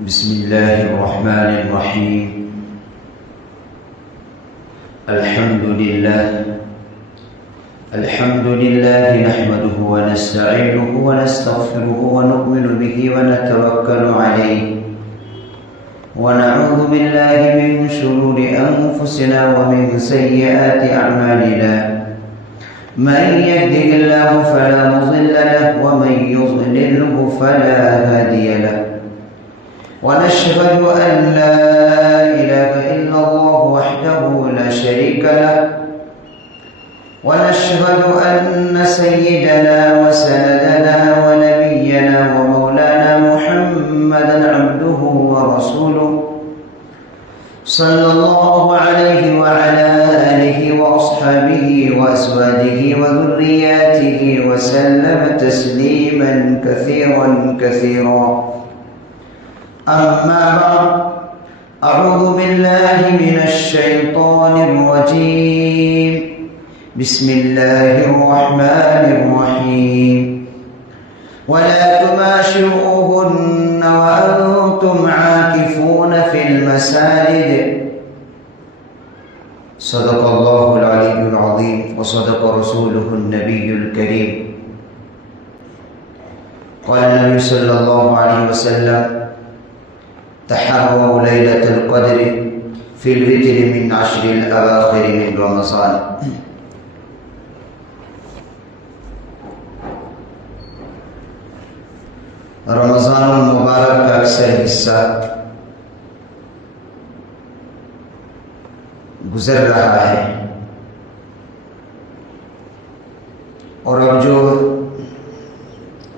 بسم الله الرحمن الرحيم. الحمد لله نحمده ونستعينه ونستغفره ونؤمن به ونتوكل عليه ونعوذ بالله من شرور أنفسنا ومن سيئات أعمالنا. من يهده الله فلا مضل له ومن يضلله فلا هادي له. ونشهد أن لا إله إلا الله وحده لا شريك له. ونشهد أن سيدنا وسندنا ونبينا ومولانا محمدا عبده ورسوله صلى الله عليه وعلى آله وأصحابه وأزواجه وذرياته وسلم تسليما كثيرا كثيرا. أما بعد، أعوذ بالله من الشيطان الرجيم. بسم الله الرحمن الرحيم. ولا تباشروهن وأنتم عاكفون في المساجد. صدق الله العلي العظيم وصدق رسوله النبي الكريم. قال النبي صلى الله عليه وسلم: تحروا ليلة القدر في الوتر من 10 الأواخر من رمضان. رمضان المبارک کا اکثر حصہ گزر رہا ہے اور اب جو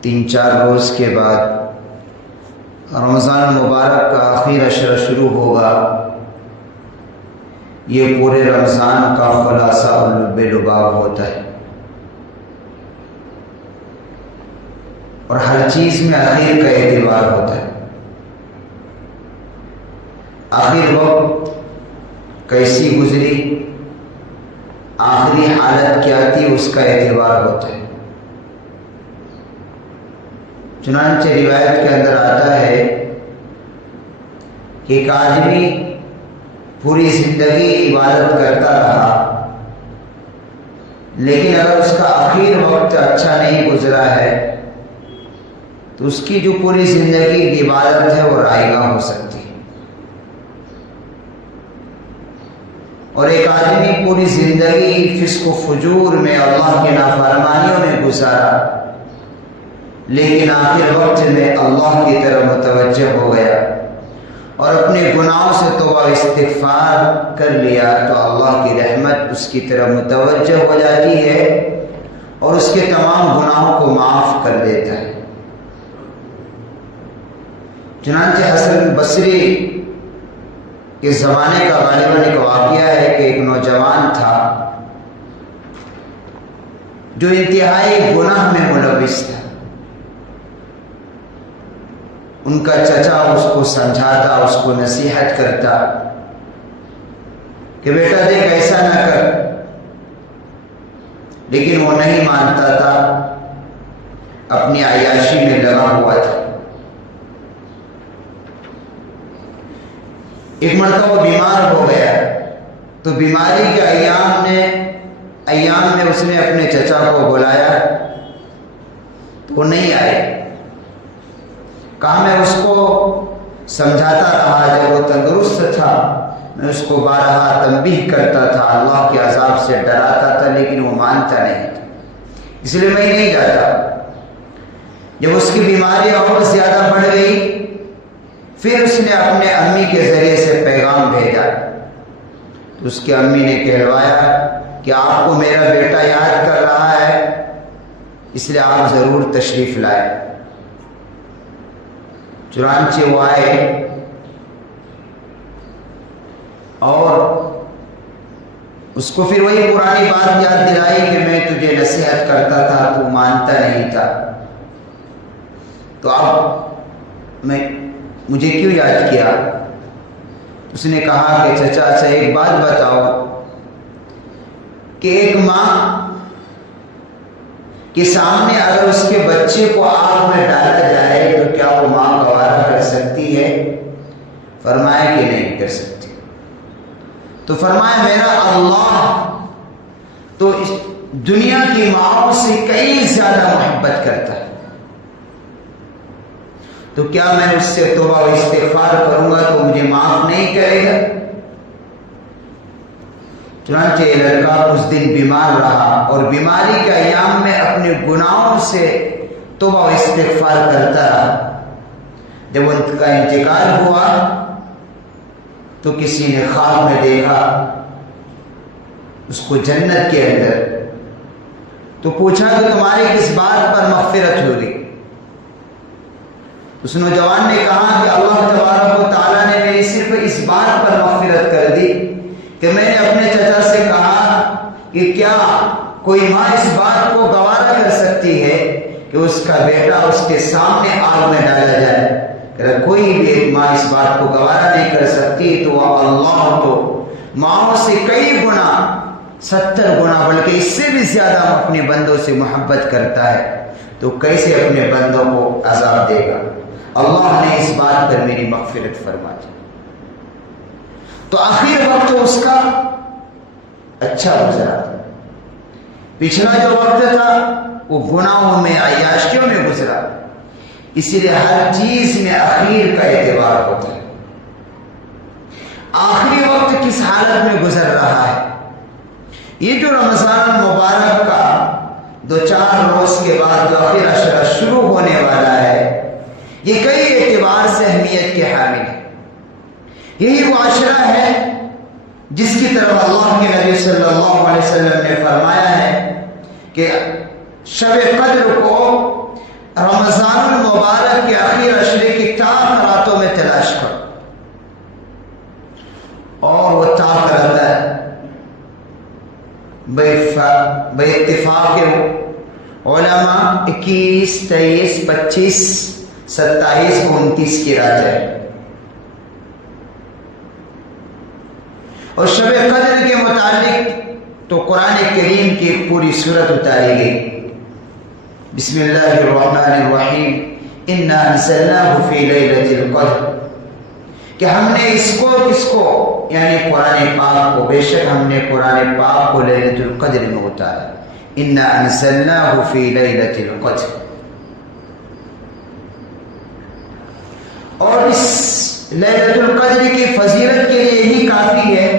3-4 روز کے بعد رمضان المبارک کا آخری عشرہ شروع ہوگا. یہ پورے رمضان کا خلاصہ اور لب لباب ہوتا ہے اور ہر چیز میں آخر کا اعتبار ہوتا ہے. آخر وقت کیسی گزری، آخری حالت کیا تھی، اس کا اعتبار ہوتا ہے. چنانچہ روایت کے اندر آتا ہے کہ ایک آدمی پوری زندگی عبادت کرتا رہا، لیکن اگر اس کا آخری وقت اچھا نہیں گزرا ہے تو اس کی جو پوری زندگی کی عبادت ہے وہ رائگاں ہو سکتی ہے. اور ایک آدمی پوری زندگی فسق و فجور میں، اللہ کی نافرمانیوں میں گزارا، لیکن آخر وقت میں اللہ کی طرف متوجہ ہو گیا اور اپنے گناہوں سے توبہ استغفار کر لیا تو اللہ کی رحمت اس کی طرف متوجہ ہو جاتی ہے اور اس کے تمام گناہوں کو معاف کر دیتا ہے. چنانچہ حسن بصری کے زمانے کا غالباً ایک واقعہ ہے کہ ایک نوجوان تھا جو انتہائی گناہ میں ملوث تھا. ان کا چچا اس کو سمجھاتا، اس کو نصیحت کرتا کہ بیٹا دیکھ ایسا نہ کر، لیکن وہ نہیں مانتا تھا، اپنی عیاشی میں لگا ہوا تھا. ایک مرتبہ وہ بیمار ہو گیا تو بیماری کے ایام میں اس نے اپنے چچا کو بلایا تو وہ نہیں آئے. کہا میں اس کو سمجھاتا رہا، جب وہ تندرست تھا میں اس کو بارہا تنبیہ کرتا تھا، اللہ کے عذاب سے ڈراتا تھا، لیکن وہ مانتا نہیں تھا، اس لیے میں نہیں جاتا. جب اس کی بیماری اور زیادہ بڑھ گئی پھر اس نے اپنے امی کے ذریعے سے پیغام بھیجا تو اس کی امی نے کہلوایا کہ آپ کو میرا بیٹا یاد کر رہا ہے، اس لیے آپ ضرور تشریف لائے. چنانچہ وہ آئے اور اس کو پھر وہی پرانی بات یاد دلائی کہ میں تجھے نصیحت کرتا تھا، تو مانتا نہیں تھا، تو اب مجھے کیوں یاد کیا؟ اس نے کہا کہ چچا اچھا ایک بات بتاؤ کہ ایک ماں کے سامنے اگر اس کے بچے کو آگ میں ڈالا جائے تو کیا وہ ماں گوارا کر کر سکتی ہے؟ فرمایا کہ نہیں کر سکتی۔ تو فرمایا میرا اللہ تو اس دنیا کی ماؤں سے کئی زیادہ محبت کرتا ہے، تو کیا میں اس سے توبہ و استغفار کروں گا تو مجھے معاف نہیں کرے گا؟ چنانچہ یہ لڑکا اس دن بیمار رہا اور بیماری کے ایام میں اپنے گناہوں سے توبہ و استغفار کرتا رہا۔ جب ان کا انتقال ہوا تو کسی نے خواب میں دیکھا اس کو جنت کے اندر، تو پوچھا کہ تمہاری کس بات پر مغفرت ہو گئی؟ اس نوجوان نے کہا کہ اللہ تبارک و تعالیٰ نے میری صرف اس بات پر مغفرت کر دی کہ میں نے اپنے چچا سے کہا کہ کیا کوئی ماں اس بات کو گوارا کر سکتی ہے کہ اس کا بیٹا اس کے سامنے آگ میں ڈالا جائے؟ کہ کوئی بھی ایک ماں اس بات کو گوارا نہیں کر سکتی، تو اللہ تو ماؤں سے کئی گنا، 70 گنا بلکہ اس سے بھی زیادہ اپنے بندوں سے محبت کرتا ہے، تو کیسے اپنے بندوں کو عذاب دے گا؟ اللہ نے اس بات پر میری مغفرت فرما دی۔ تو آخر وقت اس کا اچھا گزرا، پچھلا جو وقت تھا وہ گناہوں میں، عیاشیوں میں گزرا۔ اسی لیے ہر چیز میں اخیر کا اعتبار ہوتا ہے۔ آخری وقت کس حالت میں گزر رہا ہے؟ یہ جو رمضان المبارک کا 2-4 روز کے بعد جو آخر عشرہ شروع ہونے والا ہے، یہ کئی اعتبار سے اہمیت کے حامل ہے۔ یہی وہ عشرہ ہے جس کی طرف اللہ کے نبی صلی اللہ علیہ وسلم نے فرمایا ہے کہ شب قدر کو رمضان المبارک کے آخر عشرے کی تاک راتوں میں تلاش کرو، اور وہ تاک رہتا ہے بے اتفاق علماء 21، 23، 25، 27 اور 29 کی رات ہے۔ اور شب قدر کے متعلق تو قرآن کریم کی ایک پوری سورت اتاری گئی۔ بسم اللہ الرحمن الرحیم، انا انزلناہ فی لیلۃ القدر، کہ ہم نے اس کو یعنی قرآن پاک کو، بے شک ہم نے قرآن پاک کو لیلۃ القدر میں اتارا۔ انا انزلناہ فی لیلۃ القدر، اور اس لیلۃ القدر کی فضیلت کے لیے یہی کافی ہے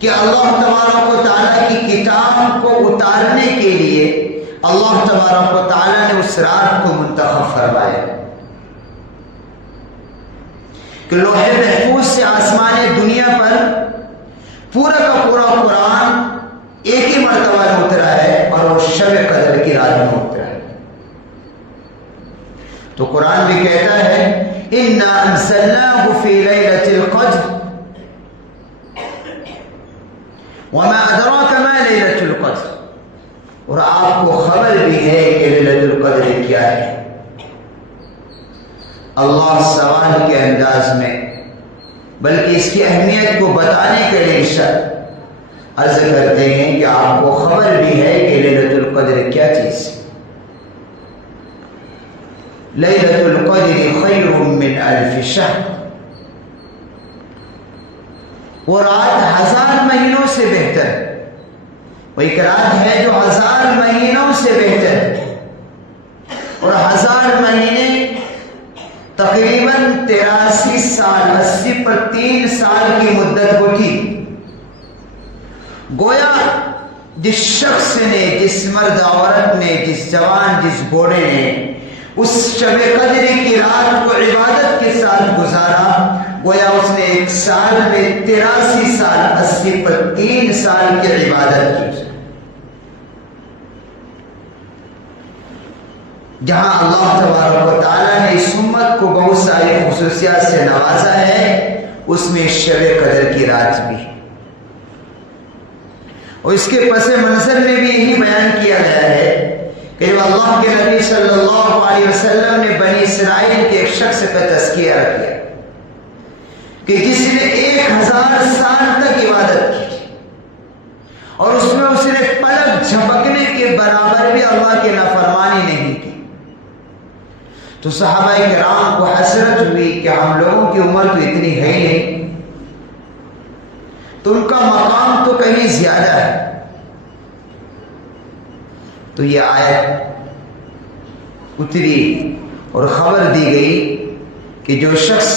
کہ اللہ تبارک و تعالیٰ کی کتاب کو اتارنے کے لیے اللہ تبارک و تعالیٰ نے اس رات کو منتخب فرمایا کہ لوح محفوظ سے آسمان دنیا پر پورا کا پورا قرآن ایک ہی مرتبہ میں اترا ہے، اور وہ شب قدر کی رات میں اترا ہے۔ تو قرآن بھی کہتا ہے اِنَّا أَنزَلْنَاهُ فِي لَيْلَةِ الْقَدْرِ وَمَا أَدْرَاكَ مَا لَيْلَةُ الْقَدْرِ، اور آپ کو خبر بھی ہے کہ لیلۃ القدر کیا ہے۔ اللہ سوال کے انداز میں بلکہ اس کی اہمیت کو بتانے کے لیے عرض کرتے ہیں کہ آپ کو خبر بھی ہے کہ لیلۃ القدر کیا چیز ہے۔ لیلۃ القدر خیر من الف شہر، وہ رات 1000 مہینوں سے بہتر ہے، وہ ایک رات ہے جو 1000 مہینوں سے بہتر ہے، اور 1000 مہینے تقریباً 83 سال، 80 پر 3 سال کی مدت ہوتی۔ گویا جس شخص نے، جس مرد عورت نے، جس جوان، جس بوڑھے نے اس شب قدر کی رات کو عبادت کے ساتھ گزارا، گویا اس نے 1 سال میں 83 سال، 80 پر 3 سال کی عبادت کی۔ جہاں اللہ تبارک و تعالیٰ نے اس امت کو بہت ساری خصوصیات سے نوازا ہے، اس میں شب قدر کی رات بھی، اور اس کے پس منظر میں بھی یہی بیان کیا گیا ہے کہ جب اللہ کے نبی صلی اللہ علیہ وسلم نے بنی اسرائیل کے ایک شخص کا تذکیہ کیا کہ جس نے 1000 سال تک عبادت کی، اور اس میں اس نے پلک جھپکنے کے برابر بھی اللہ کی نافرمانی نہیں کی، تو صحابہ کرام کو حسرت ہوئی کہ ہم لوگوں کی عمر تو اتنی ہے ہی نہیں، تو ان کا مقام تو کہیں زیادہ ہے۔ تو یہ آیت اتری اور خبر دی گئی کہ جو شخص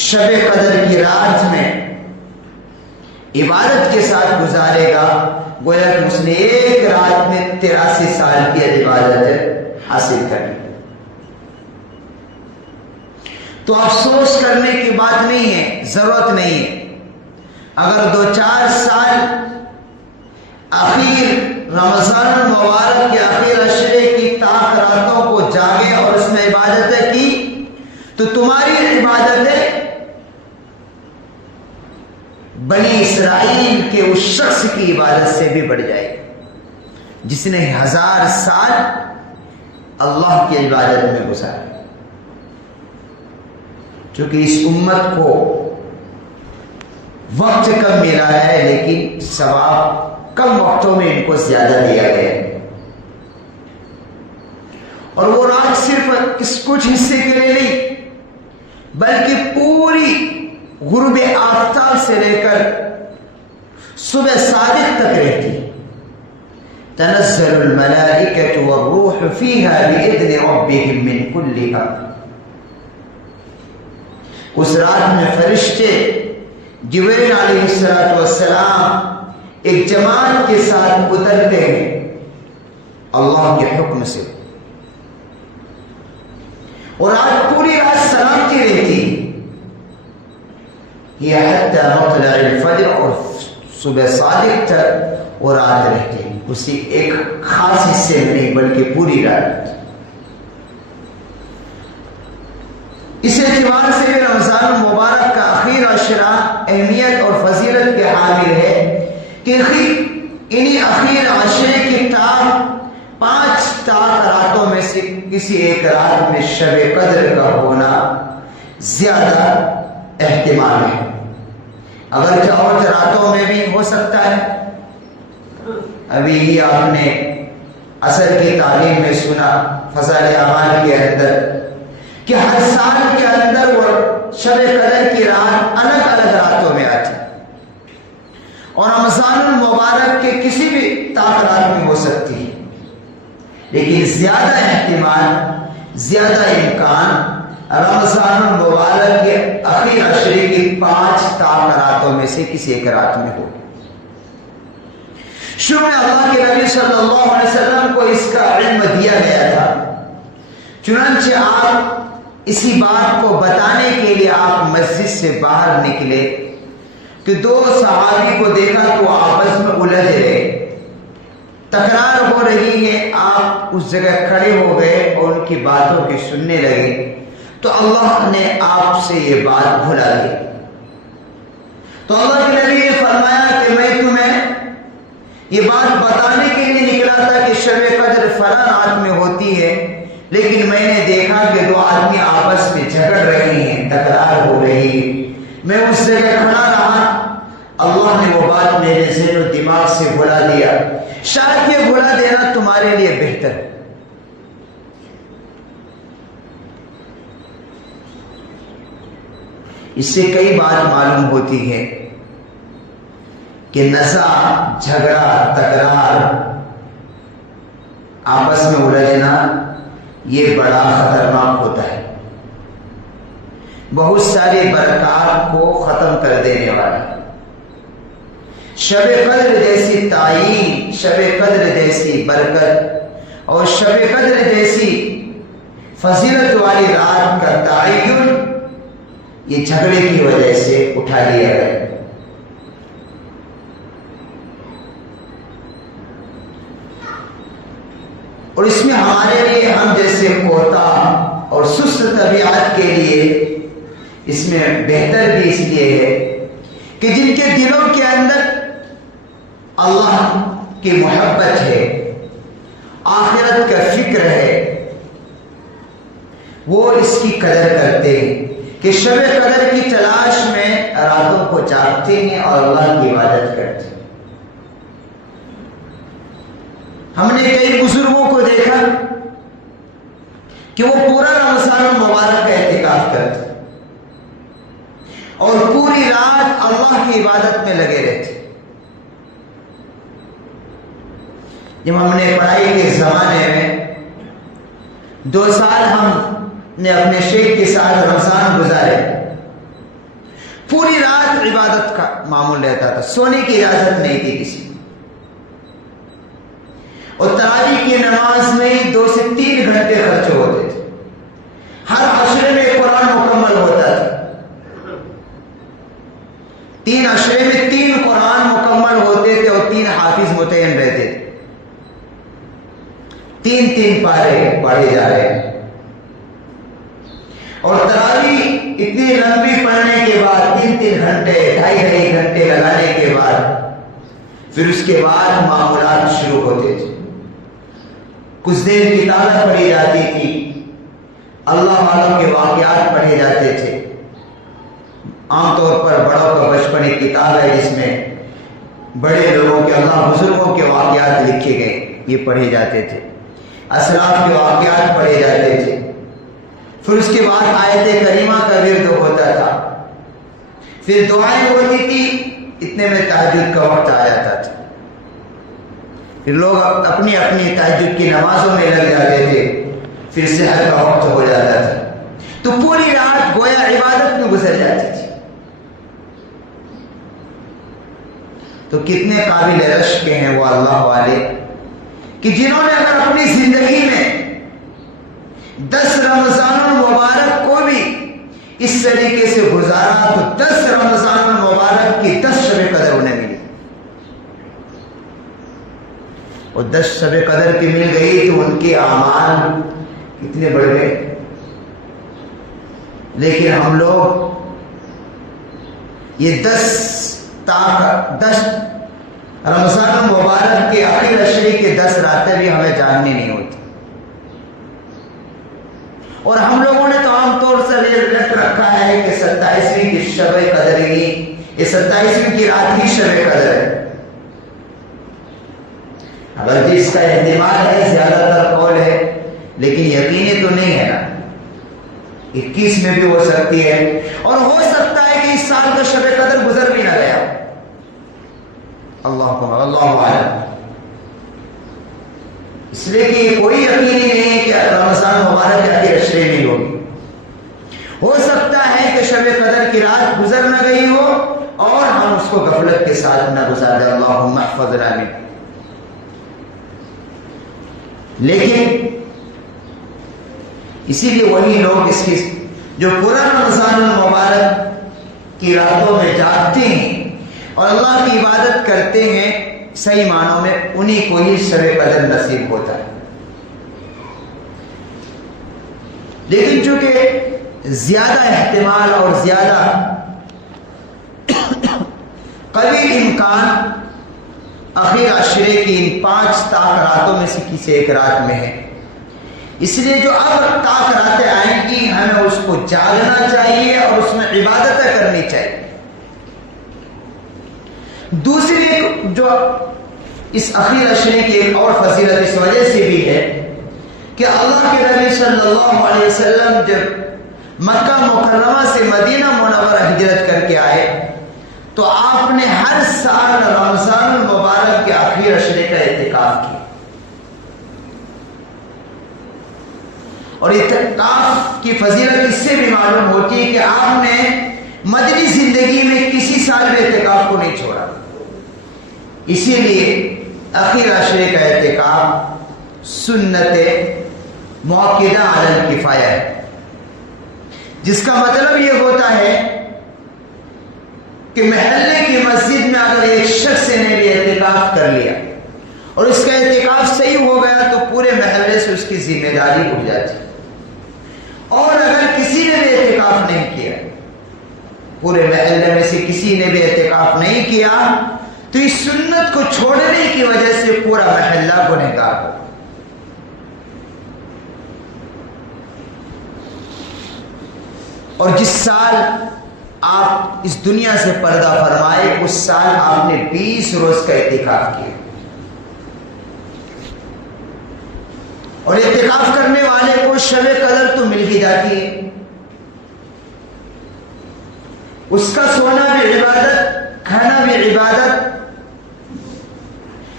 شب قدر کی رات میں عبادت کے ساتھ گزارے گا، گویا کہ اس نے ایک رات میں 83 سال کی عبادت حاصل کر لی۔ تو افسوس کرنے کی بات نہیں ہے، ضرورت نہیں ہے۔ اگر 2-4 سال اخیر رمضان المبارک کے اخیر عشرے کی طاق راتوں کو جاگے اور اس میں عبادتیں کی تو تمہاری عبادتیں بنی اسرائیل کے اس شخص کی عبادت سے بھی بڑھ جائے گی جس نے 1000 سال اللہ کی عبادت میں گزارے۔ چونکہ اس امت کو وقت کم ملا ہے لیکن ثواب کم وقتوں میں ان کو زیادہ دیا گیا ہے، اور وہ رات صرف کچھ حصے کے لیے نہیں بلکہ پوری غروب آفتاب سے لے کر صبح صادق تک رہتی۔ تنزل الملائکۃ والروح فیہا بإذن ربہم من کل امر۔ اس رات میں فرشتے جبرائیل علیہ السلام ایک جماعت کے ساتھ اترتے ہیں اللہ کے حکم سے، اور آج پوری رات سلامتی رہتی یہ حتی مطلع الفجر، اور صبح صادق تک وہ رات رہتے ہیں، اسی ایک خاص حصے میں نہیں بلکہ پوری رات۔ اس اعتبار سے بھی رمضان المبارک کا اخیر عشرہ اہمیت اور فضیلت کے حامل ہے کہ انہی اخیر عشرے کی طاق 5 طاق راتوں میں سے کسی ایک رات میں شب قدر کا ہونا زیادہ احتمال ہے، اگرچہ اور راتوں میں بھی ہو سکتا ہے۔ ابھی ہی آپ نے عصر کی تعلیم میں سنا فضائل اعمال کے اندر کہ ہر سال کے اندر وہ شب قدر کی رات الگ الگ راتوں میں آتی، اور رمضان المبارک کے کسی بھی طاق رات میں ہو سکتی ہے، لیکن زیادہ احتمال، زیادہ امکان رمضان المبارک کے اخیر عشرے کی 5 طاق راتوں میں سے کسی ایک رات میں ہو۔ شروع میں اللہ کے نبی صلی اللہ علیہ وسلم کو اس کا علم دیا گیا تھا، چنانچہ آپ اسی بات کو بتانے کے لیے آپ مسجد سے باہر نکلے کہ 2 صحابی کو دیکھا تو آپس میں الجھ رہے، تکرار ہو رہی ہے۔ آپ اس جگہ کھڑے ہو گئے اور ان کی باتوں کی سننے لگے، تو اللہ نے آپ سے یہ بات بھلا دی۔ تو اللہ کے نبی نے فرمایا کہ میں تمہیں یہ بات بتانے کے لیے نکلا تھا کہ شب قدر فلاں رات میں ہوتی ہے، لیکن میں نے دیکھا کہ 2 آدمی آپس میں جھگڑ رہے ہیں، تکرار ہو رہی ہے، میں اس جگہ کھڑا رہا، اللہ نے وہ بات میرے ذہن و دماغ سے بھلا دیا، شاید یہ بھلا دینا تمہارے لیے بہتر ہے۔ اس سے کئی بات معلوم ہوتی ہے کہ نزاع، جھگڑا، تکرار، آپس میں الجھنا یہ بڑا خطرناک ہوتا ہے، بہت ساری برکات کو ختم کر دینے والا۔ شب قدر جیسی تعین، شب قدر جیسی برکت اور شب قدر جیسی فضیلت والی رات کا تعین یہ جھگڑے کی وجہ سے اٹھا لیا گیا۔ اور اس میں ہمارے لیے، ہم جیسے کوتا اور سست طبیعت کے لیے اس میں بہتر بھی اس لیے ہے کہ جن کے دلوں کے اندر اللہ کی محبت ہے، آخرت کا فکر ہے، وہ اس کی قدر کرتے ہیں کہ شب قدر کی تلاش میں راتوں کو جاگتے ہیں اور اللہ کی عبادت کرتے ہیں۔ ہم نے کئی بزرگوں کو دیکھا کہ وہ پورا رمضان المبارک کا اعتکاف کرتے اور پوری رات اللہ کی عبادت میں لگے رہتے. جب ہم نے پڑھائی کے زمانے میں 2 سال ہم نے اپنے شیخ کے ساتھ رمضان گزارے، پوری رات عبادت کا معمول رہتا تھا، سونے کی اجازت نہیں تھی کسی. اور تراویح کی نماز میں 2 سے 3 گھنٹے خرچ ہوتے تھے. ہر عشرے میں قرآن مکمل ہوتا تھا. 3 عشرے میں 3 قرآن مکمل ہوتے تھے اور 3 حافظ متعین رہتے تھے. 3 پارے پڑھے جا رہے ہیں. اور تراویح اتنی لمبی پڑھنے کے بعد 3 گھنٹے 2.5 گھنٹے لگانے کے بعد پھر اس کے بعد معمولات شروع ہوتے تھے. کچھ دیر کتابیں پڑھی جاتی تھی، اللہ والوں کے واقعات پڑھے جاتے تھے. عام طور پر بڑوں کا بچپن ایک کتاب ہے جس میں بڑے لوگوں کے، اللہ بزرگوں کے واقعات لکھے گئے، یہ پڑھے جاتے تھے. اسلاف کے واقعات پڑھے جاتے تھے. پھر اس کے بعد آیت کریمہ کا ورد ہوتا تھا، پھر دعائیں ہوتی تھی. اتنے میں تہجد کا وقت آ جاتا تھا. پھر لوگ اپنی اپنی تہجد کی نمازوں میں لگ جاتے تھے. پھر سحر کا وقت ہو جاتا تھا. تو پوری رات گویا عبادت میں گزر جاتی تھی. تو کتنے قابل رشک ہیں وہ اللہ والے کہ جنہوں نے اگر اپنی زندگی میں 10 رمضان المبارک کو بھی اس طریقے سے گزارا تو 10 رمضان المبارک کی 10 شب قدر انہیں ملی. اور 10 شب قدر کی مل گئی تو ان کے اعمال کتنے بڑھ گئے. لیکن ہم لوگ یہ 10 رمضان المبارک کے آخر عشرے کے 10 راتیں بھی ہمیں جاننی نہیں ہوتی. اور ہم لوگوں نے تو عام طور سے رکھ رکھا ہے کہ 27ویں کی شب قدر ہی، یہ 27ویں کی رات ہی شب قدر ہے. اگر جس کا احتمال ہے زیادہ تر قول ہے، لیکن یقینی تو نہیں ہے نا. 21 میں بھی ہو سکتی ہے اور ہو سکتا ہے کہ اس سال کا شب قدر گزر بھی نہ گیا. اللہ اعلم. اس لیے کہ یہ کوئی یقینی نہیں ہے کہ رمضان مبارک کے آخر عشرے میں ہوگی. ہو سکتا ہے کہ شب قدر کی رات گزر نہ گئی ہو اور ہم اس کو غفلت کے ساتھ نہ گزار دیں. اللہم احفظنا منہ. لیکن اسی لیے وہی لوگ اس کی جو پورا رمضان المبارک کی راتوں میں جاگتے ہیں اور اللہ کی عبادت کرتے ہیں، صحیح معنوں میں انہی کو ہی شب قدر نصیب ہوتا ہے. لیکن چونکہ زیادہ احتمال اور زیادہ قوی امکان اخیر عشرے کی ان 5 طاق راتوں میں سے کسی ایک رات میں ہے، اس لیے جو اب طاق راتیں آئیں گی ہمیں اس کو جاگنا چاہیے اور اس میں عبادتیں کرنی چاہیے. دوسری جو اس اخیر عشرے کی ایک اور فضیلت اس وجہ سے بھی ہے کہ اللہ کے نبی صلی اللہ علیہ وسلم جب مکہ مکرمہ سے مدینہ منورہ ہجرت کر کے آئے تو آپ نے ہر سال رمضان المبارک کے آخری عشرے کا اعتکاف کیا. اور اعتکاف کی فضیلت اس سے بھی معلوم ہوتی ہے کہ آپ نے مدنی زندگی میں کسی سال میں اعتکاف کو نہیں چھوڑا. اسی لیے آخر عشرے کا اعتکاف سنت مؤکدہ علی الکفایہ ہے، جس کا مطلب یہ ہوتا ہے کہ محلے کی مسجد میں اگر ایک شخص نے بھی اعتکاف کر لیا اور اس کا اعتکاف صحیح ہو گیا تو پورے محلے سے اس کی ذمہ داری اٹھ جاتی. اور اگر کسی نے بھی اعتکاف نہیں کیا، پورے محلے میں سے کسی نے بھی اعتکاف نہیں کیا، تو اس سنت کو چھوڑنے کی وجہ سے پورا محلہ گنہگار ہو. اور جس سال آپ اس دنیا سے پردہ فرمائے اس سال آپ نے 20 روز کا اعتکاف کیا. اور اعتکاف کرنے والے کو شب قدر تو مل ہی جاتی ہے، اس کا سونا بھی عبادت، کھانا بھی عبادت،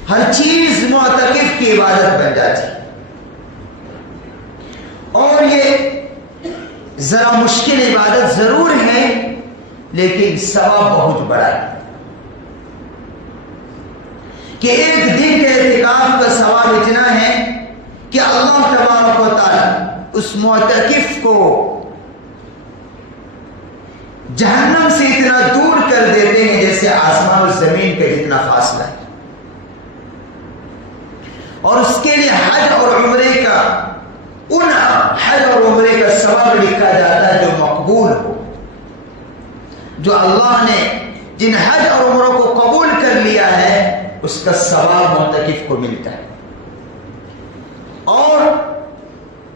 ہر چیز معتکف کی عبادت بن جاتی ہے۔ اور یہ ذرا مشکل عبادت ضرور ہے لیکن ثواب بہت بڑا ہے کہ ایک دن کے اعتکاف کا ثواب اتنا ہے کہ اللہ تبارک و تعالی اس معتکف کو جہنم سے اتنا دور کر دیتے ہیں جیسے آسمان اور زمین کا جتنا فاصلہ ہے، اور اس کے لیے حج اور عمرے کا ان حج اور عمرے کا ثواب لکھا جاتا ہے جو مقبول ہو، جو اللہ نے جن حج اور عمروں کو قبول کر لیا ہے اس کا ثواب معتکف کو ملتا ہے۔ اور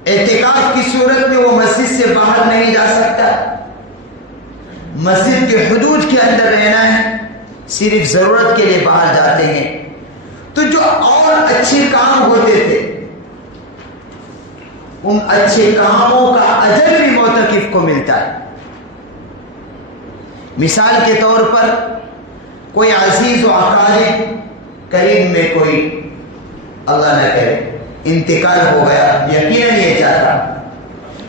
اعتکاف کی صورت میں وہ مسجد سے باہر نہیں جا سکتا، مسجد کے حدود کے اندر رہنا ہے، صرف ضرورت کے لیے باہر جاتے ہیں۔ تو جو اور اچھے کام ہوتے تھے ان اچھے کاموں کا اجر بھی معتکف کو ملتا ہے۔ مثال کے طور پر کوئی عزیز و اقارب قریب میں کوئی اللہ نہ کرے انتقال ہو گیا، یقیناً یہ چاہتا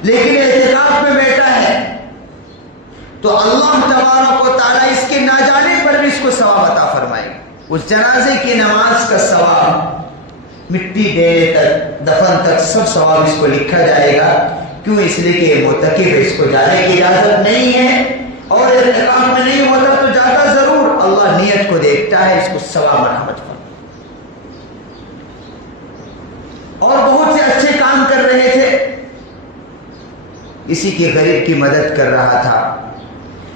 لیکن اعتکاف میں بیٹھا ہے تو اللہ تبارک و تعالیٰ اس کے نہ جانے پر بھی اس کو ثواب عطا فرمائے۔ اس جنازے کی نماز کا ثواب، مٹی دینے تک، دفن تک سب ثواب اس کو لکھا جائے گا۔ کیوں؟ اس لیے کہ یہ معتکف ہے، اس کو جانے کی اجازت نہیں ہے اور اعتکاف میں نہیں ہوتا تو جاتا ضرور، اللہ نیت کو دیکھتا ہے، اس کو ثواب مرحمت فرمائے۔ اور بہت سے اچھے کام کر رہے تھے، کسی کے غریب کی مدد کر رہا تھا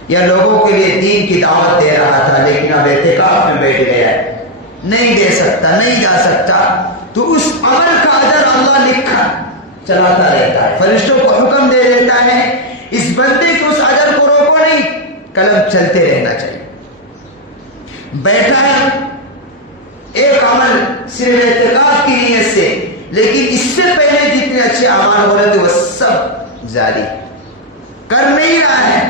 یا لوگوں کے لیے دین کی دعوت دے رہا تھا، لیکن اب اعتکاف میں بیٹھ گیا ہے، نہیں دے سکتا، نہیں جا سکتا، تو اس عمل کا اجر اللہ لکھا چلاتا رہتا ہے، فرشتوں کو حکم دے دیتا ہے اس بندے کے اس اجر کو روکو نہیں، قلم چلتے رہنا چاہیے۔ بیٹھا ہے ایک عمل صرف اعتکاف کی نیت سے، لیکن اس سے پہلے جتنے اچھے اعمال ہو رہے تھے وہ سب جاری کر نہیں رہا ہے،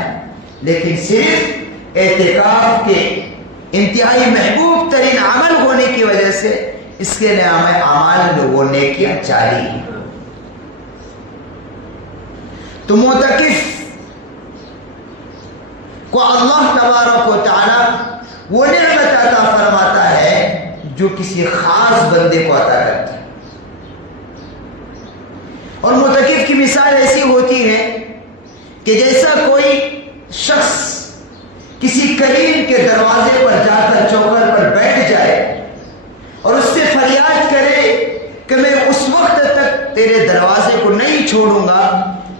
لیکن صرف اعتکاف کے انتہائی محبوب ترین عمل ہونے کی وجہ سے اس کے نام اعمال میں وہ نیکیاں جاری ہیں۔ تو معتکف کو اللہ تبارک و تعالی وہ نعمت عطا فرماتا ہے جو کسی خاص بندے کو عطا کرتا ہے۔ اور معتکف کی مثال ایسی ہوتی ہے کہ جیسا کوئی شخص کسی کریم کے دروازے پر جا کر چوکر پر بیٹھ جائے اور اس سے فریاد کرے کہ میں اس وقت تک تیرے دروازے کو نہیں چھوڑوں گا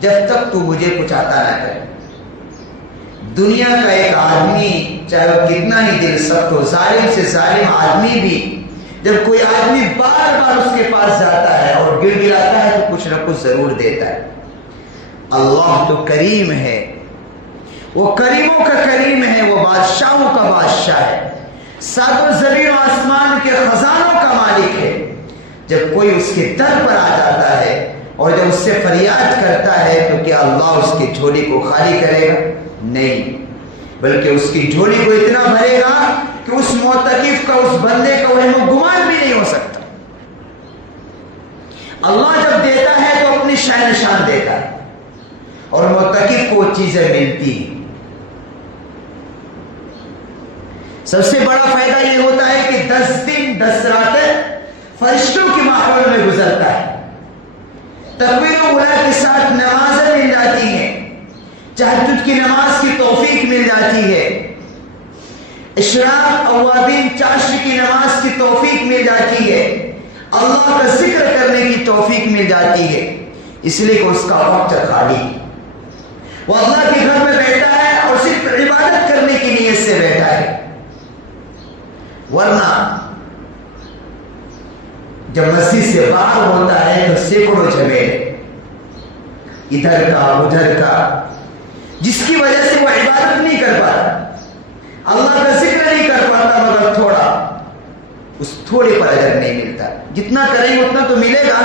جب تک تو مجھے کچھ عطا نہ کرے۔ دنیا کا ایک آدمی چاہے وہ کتنا ہی دل سخت ہو، ظالم سے ظالم آدمی بھی جب کوئی آدمی بار بار اس کے پاس جاتا ہے اور گر گراتا ہے تو کچھ نہ کچھ ضرور دیتا ہے۔ اللہ تو کریم ہے، وہ کریموں کا کریم ہے، وہ بادشاہوں کا بادشاہ ہے، ساتوں زمین و آسمان کے خزانوں کا مالک ہے۔ جب کوئی اس کے در پر آ جاتا ہے اور جب اس سے فریاد کرتا ہے تو کیا اللہ اس کی جھولی کو خالی کرے گا؟ نہیں، بلکہ اس کی جھولی کو اتنا بھرے گا کہ اس معتکف کا، اس بندے کا وہم و گمان بھی نہیں ہو سکتا۔ اللہ جب دیتا ہے تو اپنی شان نشان دیتا ہے اور معتکف کو چیزیں ملتی ہیں۔ سب سے بڑا فائدہ یہ ہوتا ہے کہ 10 دن 10 راتیں فرشتوں کے ماحول میں گزرتا ہے، تکبیر و اولیٰ کے ساتھ نمازیں مل جاتی ہیں، تہجد کی نماز کی توفیق مل جاتی ہے، اشراق اوابین چاشر کی نماز کی توفیق مل جاتی ہے، اللہ کا ذکر کرنے کی توفیق مل جاتی ہے، اس لیے کہ اس کا وقت خالی، وہ اللہ کے گھر میں بیٹھا ہے اور صرف عبادت کرنے کی نیت سے بیٹھا ہے۔ ورنہ جب مسجد سے باہر ہوتا ہے تو سینکڑوں جھمیلے ادھر کا ادھر کا، جس کی وجہ سے وہ عبادت نہیں کر پاتا، اللہ کا ذکر نہیں کر پاتا، مگر تھوڑا اس تھوڑے پر اجر نہیں ملتا۔ جتنا کریں اتنا تو ملے گا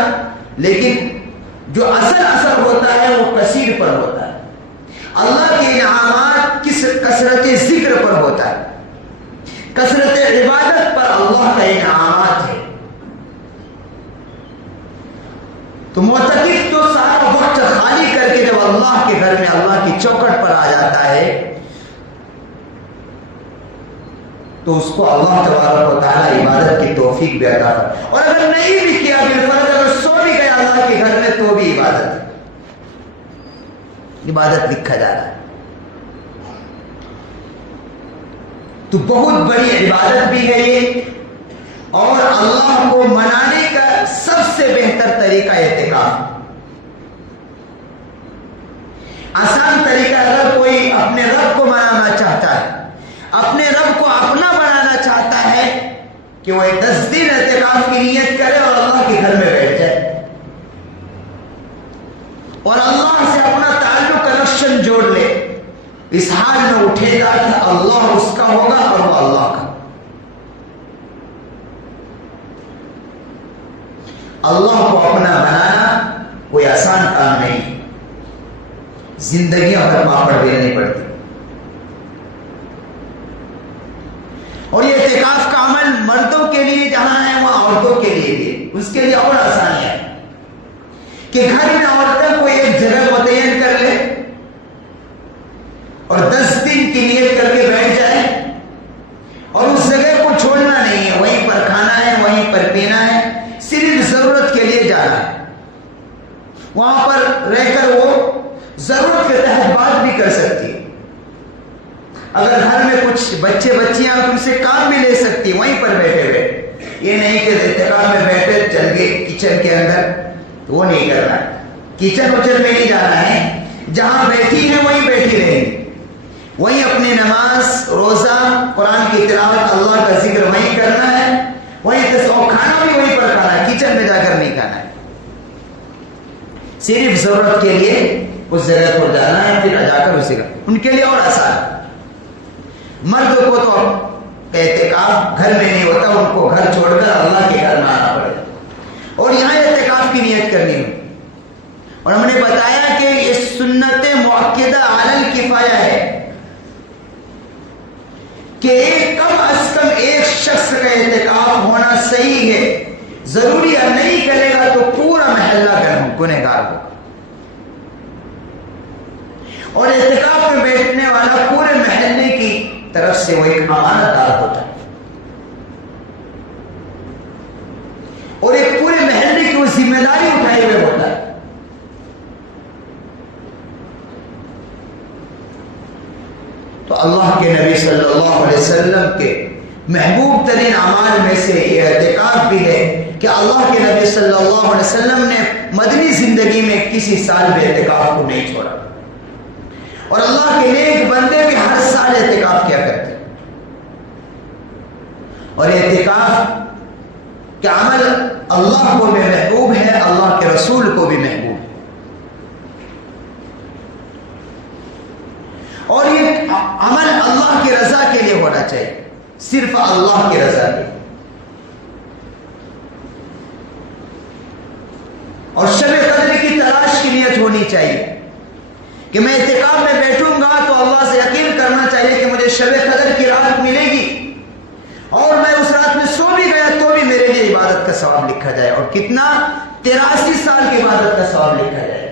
لیکن جو اصل اثر ہوتا ہے وہ کثیر پر ہوتا ہے. اللہ کے انعامات کثرت ذکر پر ہوتا ہے, کثرت عبادت پر اللہ کا انعامات ہے. تو معتکف تو سارا وقت خالی کر کے جب اللہ کے گھر میں اللہ کی چوکھٹ پر آ جاتا ہے تو اس کو اللہ تبارک و تعالیٰ عبادت کی توفیق بھی عطا فرمائے. اور اگر نہیں بھی کیا بالفرض اگر سو بھی گیا اللہ کے گھر میں تو بھی عبادت ہے, عبادت لکھا جا رہا ہے. تو بہت بڑی عبادت بھی ہے یہ, اور اللہ کو منانے کا سب سے بہتر طریقہ اعتکاف. آسان طریقہ اگر کوئی اپنے رب کو منانا چاہتا ہے, اپنے رب کو اپنا بنانا چاہتا ہے کہ وہ 10 دن اعتکاف کی نیت کرے اور اللہ کے گھر میں بیٹھ جائے اور اللہ سے اپنا تعلق کنیکشن جوڑ لے. اس حال میں اٹھے گا کہ اللہ اس کا ہوگا اور وہ اللہ کا. اللہ کو اپنا بنانا کوئی آسان کام نہیں, زندگیاں پر پاپڑ بیلنی پڑتی. اور یہ اعتکاف کا عمل مردوں کے لیے جہاں ہے وہاں عورتوں کے لیے بھی, اس کے لیے اور آسانی ہے کہ گھر میں عورتیں کوئی ایک جگہ متعین کر لے اور 10 دن کی نیت کر کے بیٹھ جائے اور اس جگہ کو چھوڑنا نہیں ہے, وہیں پر کھانا ہے, وہیں پر پینا ہے, صرف ضرورت کے لیے جانا ہے. وہاں پر رہ کر وہ ضرورت کے تحت بات بھی کر سکتی ہے. اگر گھر میں کچھ بچے بچیاں ان سے کام بھی لے سکتی وہیں پر بیٹھے ہوئے. یہ نہیں کہ اعتکاف میں بیٹھے چل گئے کچن کے اندر, تو وہ نہیں کرنا ہے. کچن وچن میں نہیں جانا ہے, جہاں بیٹھی ہے وہیں بیٹھی رہیں گی, وہیں اپنی نماز روزہ قرآن کی تلاوت اللہ کا ذکر وہیں کرنا ہے, وہیں کھانا بھی وہیں پر کھانا ہے, کچن میں جا کر نہیں کھانا ہے. صرف ضرورت کے لیے اس جگہ پر جانا ہے, پھر جا کر اسی کا. ان کے لیے اور آسان. مرد کو تو اعتکاف گھر میں نہیں ہوتا, ان کو گھر چھوڑ کر اللہ کے گھر میں آنا پڑے اور یہاں اعتکاف کی نیت کرنی ہو. اور ہم نے بتایا کہ یہ سنت مؤکدہ علی الکفایہ ہے کہ کم از کم ایک شخص کا اعتکاف ہونا صحیح ہے. ضروری ہے, نہیں کرے گا تو پورا محلہ گنہگار ہو. اور اعتکاف میں بیٹھنے والا پورے محلے کی طرف سے وہ ایک امانت دار ہوتا ہے اور ایک پورے محلے کی وہ ذمہ داری اٹھائے ہوئے ہوتا ہے. تو اللہ کے نبی صلی اللہ علیہ وسلم کے محبوب ترین اعمال میں سے یہ اعتکاف بھی ہے کہ اللہ کے نبی صلی اللہ علیہ وسلم نے مدنی زندگی میں کسی سال بھی اعتکاف کو نہیں چھوڑا, اور اللہ کے نیک بندے بھی ہر سال اعتکاف کیا کرتے. اور اعتکاف کا عمل اللہ کو بھی محبوب ہے, اللہ کے رسول کو بھی محبوب ہے. اور یہ عمل اللہ کی رضا کے لیے ہونا چاہیے, صرف اللہ کی رضا کے. اور شب قدر کی تلاش کی نیت ہونی چاہیے کہ میں اعتکاف میں بیٹھوں گا تو اللہ سے یقین کرنا چاہیے کہ مجھے شب قدر کی رات ملے گی, اور میں اس رات میں سو بھی گیا تو بھی میرے لیے عبادت کا ثواب لکھا جائے. اور کتنا 83 سال کی عبادت کا ثواب لکھا جائے.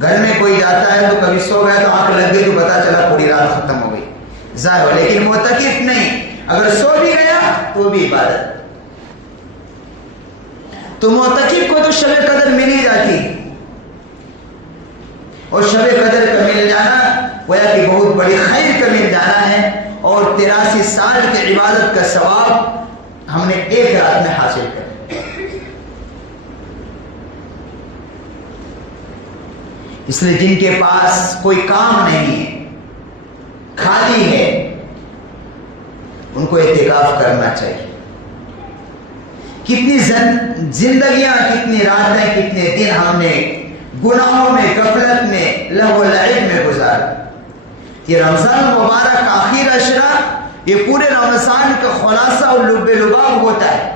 گھر میں کوئی جاتا ہے تو کبھی سو گیا تو آنکھ لگ گئی تو پتا چلا پوری رات ختم ہو گئی, ظاہر. لیکن معتکف نہیں, اگر سو بھی گیا تو بھی عبادت. تو معتکف کو تو شب قدر مل ہی جاتی, اور شب قدر کا مل جانا گویا کہ بہت بڑی خیر کا مل جانا ہے. اور 83 سال کی عبادت کا ثواب ہم نے ایک رات میں حاصل کر. اس لیے جن کے پاس کوئی کام نہیں ہے, خالی ہے, ان کو اعتکاف کرنا چاہیے. کتنی زندگیاں, کتنی راتیں, کتنے دن ہم نے گناہوں میں, غفلت میں, لہو و لعب میں گزارا. یہ رمضان مبارک کا آخر عشرہ یہ پورے رمضان کا خلاصہ اور لب لباب ہوتا ہے.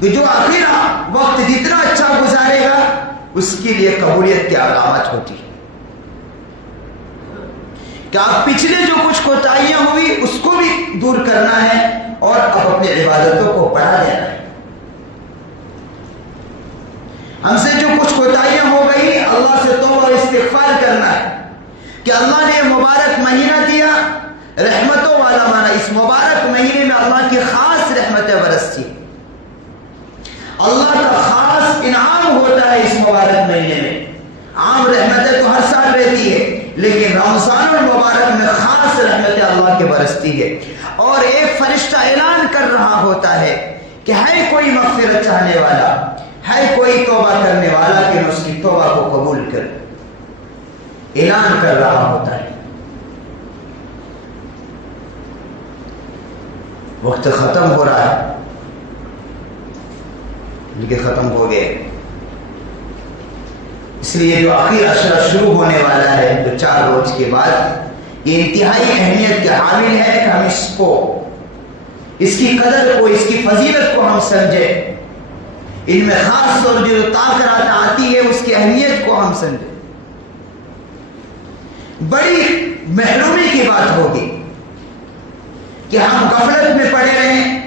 کہ جو آخرہ وقت جتنا اچھا گزارے گا اس کے لیے قبولیت کی علامت ہوتی ہے کہ آپ پچھلے جو کچھ کوتاہیاں ہوئی اس کو بھی دور کرنا ہے اور اب اپنی عبادتوں کو بڑھا دینا ہے. ہم سے جو کچھ کوتاہیاں ہو گئی اللہ سے توبہ اور استغفار کرنا ہے کہ اللہ نے مبارک مہینہ دیا رحمتوں والا مانا. اس مبارک مہینے میں اللہ کی خاص رحمتیں برستی, اللہ کا خاص انعام ہوتا ہے اس مبارک مہینے میں. عام رحمتیں تو ہر سال رہتی ہے لیکن رمضان المبارک میں خاص رحمتیں اللہ کے برستی ہے. اور ایک فرشتہ اعلان کر رہا ہوتا ہے کہ ہے کوئی مغفرت چاہنے والا, ہے کوئی توبہ کرنے والا کہ میں اس کی توبہ کو قبول کر. اعلان کر رہا ہوتا ہے. وقت ختم ہو رہا ہے لیکن ختم ہو گئے, اس لیے جو آخر عشرہ شروع ہونے والا ہے جو 4 روز کے بعد یہ انتہائی اہمیت کے حامل ہے کہ ہم اس کو, اس کی قدر کو, اس کی فضیلت کو ہم سمجھیں. ان میں خاص طور جو تاخیرات آتی ہے اس کی اہمیت کو ہم سمجھیں. بڑی محرومی کی بات ہوگی کہ ہم غفلت میں پڑے رہیں,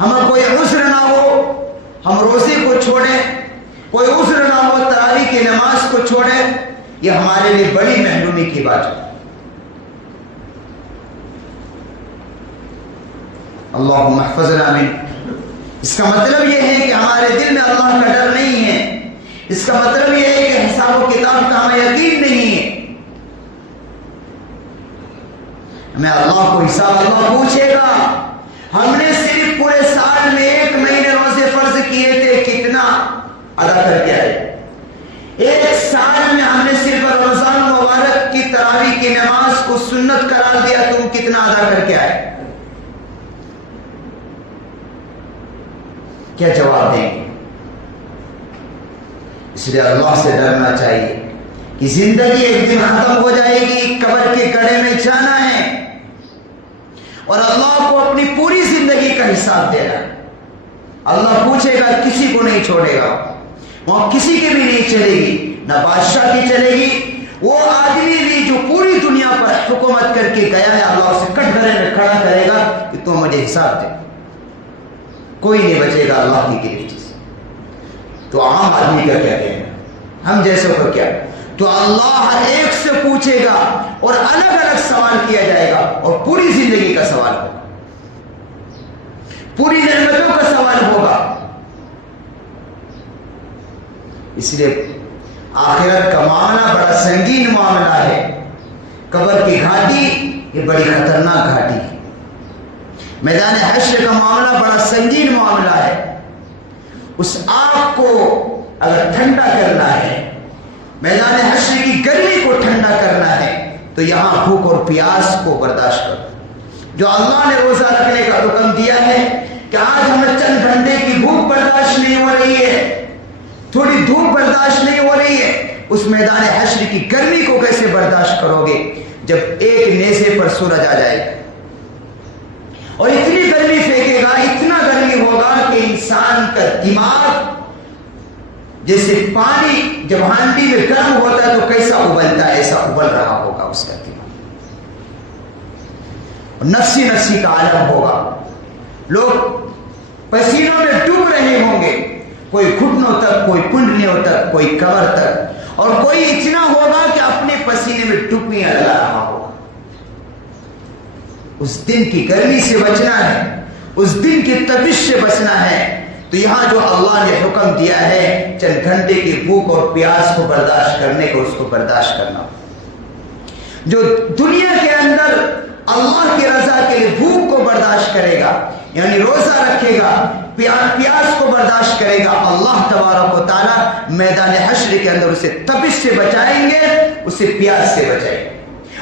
ہمیں کوئی عذر نہ ہو ہم روزے کو چھوڑیں, کوئی عذر نہ ہو تراویح کی نماز کو چھوڑیں, یہ ہمارے لیے بڑی محرومی کی بات ہے. اللہم احفظنا من, اس کا مطلب یہ ہے کہ ہمارے دل میں اللہ کا ڈر نہیں ہے. اس کا مطلب یہ ہے کہ حساب و کتاب کا ہمیں یقین نہیں ہے. ہمیں اللہ کو حساب اللہ پوچھے گا. ہم نے صرف پورے سال میں 1 مہینے روزے فرض کیے تھے, کتنا ادا کر کے آئے؟ 1 سال میں ہم نے صرف رمضان مبارک کی تراویح کی نماز کو سنت قرار دیا, تم کتنا ادا کر کے آئے؟ کیا جواب دیں گے؟ اس لیے اللہ سے ڈرنا چاہیے کہ زندگی ایک دن ختم ہو جائے گی, قبر کے گڑھے میں جانا ہے اور اللہ کو اپنی پوری زندگی کا حساب دینا ہے. اللہ پوچھے گا, کسی کو نہیں چھوڑے گا, وہاں کسی کی بھی نہیں چلے گی, نہ بادشاہ کی چلے گی. وہ آدمی بھی جو پوری دنیا پر حکومت کر کے گیا ہے اللہ اسے کٹہرے میں کھڑا کرے گا کہ تم مجھے حساب دے. کوئی نہیں بچے گا اللہ کی گرفت سے. تو عام آدمی کا کیا کہنا, ہم جیسے کو کیا؟ تو اللہ ہر ایک سے پوچھے گا اور الگ الگ سوال کیا جائے گا اور پوری زندگی کا سوال ہوگا, پوری نعمتوں کا سوال ہوگا. اس لیے آخرت کا معاملہ بڑا سنگین معاملہ ہے. قبر کی گھاٹی یہ بڑی خطرناک گھاٹی ہے. میدان حشر کا معاملہ بڑا سنگین معاملہ ہے. اس آگ کو اگر ٹھنڈا کرنا ہے, میدان حشر کی گرمی کو ٹھنڈا کرنا ہے, تو یہاں بھوک اور پیاس کو برداشت کرو. جو اللہ نے روزہ رکھنے کا حکم دیا ہے کہ آج ہمیں چند گھنٹے کی بھوک برداشت نہیں ہو رہی ہے, تھوڑی دھوپ برداشت نہیں ہو رہی ہے, اس میدان حشر کی گرمی کو کیسے برداشت کرو گے جب ایک نیزے پر سورج آ جائے گا اور اتنی گرمی پھینکے گا, اتنا گرمی ہوگا کہ انسان کا دماغ جیسے پانی جب ہانڈی میں گرم ہوتا ہے تو کیسا ابلتا ہے, ایسا ابل رہا ہوگا اس کا دماغ. نفسی نفسی کا عالم ہوگا, لوگ پسینوں میں ڈوب رہے ہوں گے, کوئی گھٹنوں تک, کوئی کنڈلیوں تک, کوئی کمر تک, اور کوئی اتنا ہوگا کہ اپنے پسینے میں ڈبکیاں لگا رہا ہوگا. اس دن کی گرمی سے بچنا ہے, اس دن کی تپش سے بچنا ہے. تو یہاں جو اللہ نے حکم دیا ہے چند گھنٹے کی بھوک اور پیاس کو برداشت کرنے کو, اس کو برداشت کرنا. جو دنیا کے اندر اللہ کی رضا کے لیے بھوک کو برداشت کرے گا, یعنی روزہ رکھے گا, پیاس کو برداشت کرے گا, اللہ تبارک و تعالی میدان حشر کے اندر اسے تپش سے بچائیں گے, اسے پیاس سے بچائیں گے.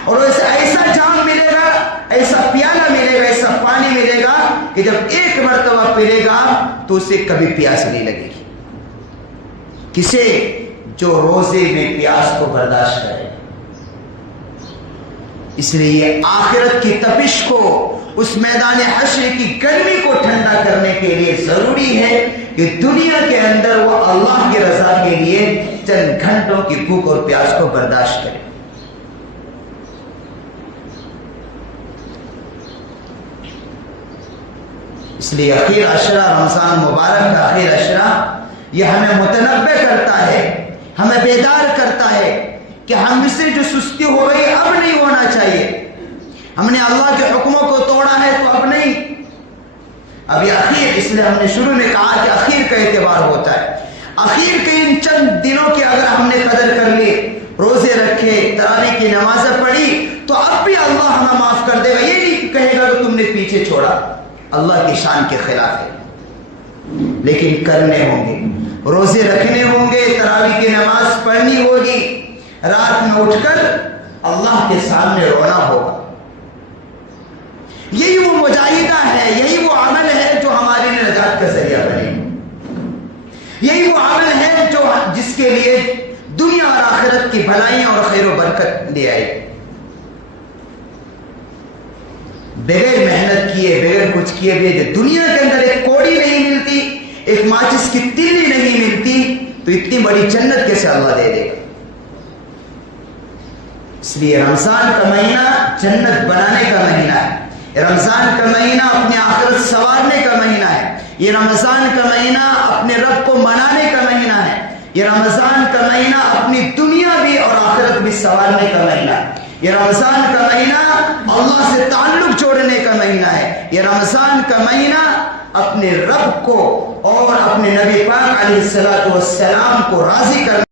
اور اسے ایسا جام ملے گا, ایسا پیالہ ملے گا, ایسا پانی ملے گا کہ جب ایک مرتبہ پیے گا تو اسے کبھی پیاس نہیں لگے گی. کسے؟ جو روزے میں پیاس کو برداشت کرے. اس لیے آخرت کی تپش کو, اس میدان حشر کی گرمی کو ٹھنڈا کرنے کے لیے ضروری ہے کہ دنیا کے اندر وہ اللہ کی رضا کے لیے چند گھنٹوں کی بھوک اور پیاس کو برداشت کرے. اس لیے اخیر عشرہ، رمضان مبارک کا اخیر عشرہ، یہ ہمیں متنبہ کرتا ہے، ہمیں بیدار کرتا ہے کہ ہم سے جو سستی ہو گئی اب نہیں ہونا چاہیے. ہم نے اللہ کے حکموں کو توڑا ہے تو اب نہیں. ابھی اخیر، اس لیے ہم نے شروع میں کہا کہ اخیر کا اعتبار ہوتا ہے. اخیر کے ان چند دنوں کی اگر ہم نے قدر کر لی، روزے رکھے، تراویح کی نمازیں پڑھی، تو اب بھی اللہ ہمیں معاف کر دے گا. یہ نہیں کہے گا کہ تم نے پیچھے چھوڑا. اللہ کی شان کے خلاف ہے، لیکن کرنے ہوں گے، روزے رکھنے ہوں گے، تراویح کی نماز پڑھنی ہوگی، رات میں اٹھ کر اللہ کے سامنے رونا ہوگا. یہی وہ مجاہدہ ہے، یہی وہ عمل ہے جو ہمارے لیے نجات کا ذریعہ بنے. یہی وہ عمل ہے جو جس کے لیے دنیا اور آخرت کی بھلائیاں اور خیر و برکت لے آئے. بغیر محنت کیے، بغیر کچھ کیے ہوئے دنیا کے اندر ایک کوڑی نہیں ملتی، ایک ماچس کی تیلی نہیں ملتی، تو اتنی بڑی جنت کیسے اللہ دے دے گا. اس لیے رمضان کا مہینہ جنت بنانے کا مہینہ ہے. رمضان کا مہینہ اپنی آخرت سنوارنے کا مہینہ ہے. یہ رمضان کا مہینہ اپنے رب کو منانے کا مہینہ ہے. یہ رمضان کا مہینہ اپنی دنیا بھی اور آخرت بھی سنوارنے کا مہینہ ہے. یہ رمضان کا مہینہ اللہ سے تعلق جوڑنے کا مہینہ ہے. یہ رمضان کا مہینہ اپنے رب کو اور اپنے نبی پاک علیہ الصلوۃ والسلام کو راضی کرنے